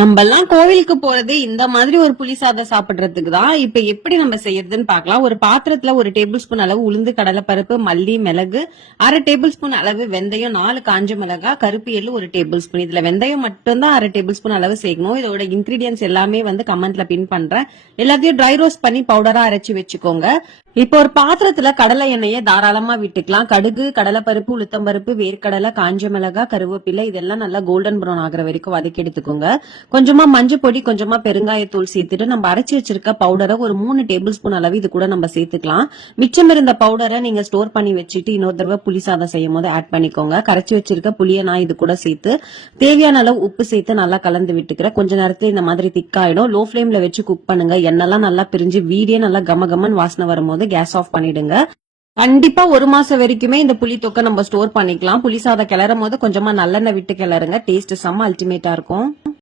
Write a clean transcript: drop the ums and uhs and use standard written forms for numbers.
நம்ம எல்லாம் கோவிலுக்கு போறது இந்த மாதிரி ஒரு புளி சாதம் சாப்பிடுறதுக்கு தான். இப்ப எப்படி நம்ம செய்யறதுன்னு பார்க்கலாம். ஒரு பாத்திரத்துல 1 டேபிள் ஸ்பூன் அளவு உளுந்து, கடலைப்பருப்பு, மல்லி, மிளகு, 1/2 டேபிள் ஸ்பூன் அளவு வெந்தயம், 4 காஞ்ச மிளகாய், கருப்பு எள்ளு 1 டேபிள் ஸ்பூன். இதுல வெந்தயம் மட்டும் தான் 1/2 டேபிள் ஸ்பூன் அளவு சேர்க்கணும். இதோட இன்கிரீடியன்ஸ் எல்லாமே கமெண்ட்ல பின் பண்றேன். எல்லாத்தையும் ட்ரை ரோஸ்ட் பண்ணி பவுடரா அரைச்சு வச்சுக்கோங்க. இப்போ ஒரு பாத்திரத்துல கடலை எண்ணெயை தாராளமா விட்டுக்கலாம். கடுகு, கடலைப்பருப்பு, உளுத்தம்பருப்பு, வேர்க்கடலை, காஞ்ச மிளகாய், கருவேப்பிலை இதெல்லாம் நல்லா கோல்டன் ப்ரௌன் ஆகிற வரைக்கும் வதக்கி எடுத்துக்கோங்க. கொஞ்சமா மஞ்சள் பொடி, கொஞ்சமா பெருங்காயத்தூள் சேர்த்துட்டு நம்ம அரைச்சி வச்சிருக்க பவுடரை ஒரு 3 டேபிள் ஸ்பூன் அளவு இது கூட நம்ம சேர்த்துக்கலாம். மிச்சம் இருந்த பவுடரை நீங்க ஸ்டோர் பண்ணி வச்சுட்டு இன்னொரு தடவை புளி சாதம் செய்யும் போது ஆட் பண்ணிக்கோங்க. கரைச்சி வச்சிருக்க புளியை நான் இது கூட சேர்த்து தேவையான அளவு உப்பு சேர்த்து நல்லா கலந்து விட்டுக்கிறேன். கொஞ்ச நேரத்துல இந்த மாதிரி திக்காயிடும். லோ ஃபிளேம்ல வச்சு குக் பண்ணுங்க. எண்ணெல்லாம் நல்லா பிரிஞ்சு வீடே நல்லா கமகமன் வாசனை வரும்போது கேஸ் ஆஃப் பண்ணிடுங்க. கண்டிப்பா 1 மாசம் வரைக்குமே இந்த புளி தொக்கை நம்ம ஸ்டோர் பண்ணிக்கலாம். புளி சாதம் கிளறும் போது கொஞ்சமா நல்லெண்ணெய் விட்டு கிளறுங்க. டேஸ்ட் செம்ம அல்டிமேட்டா இருக்கும்.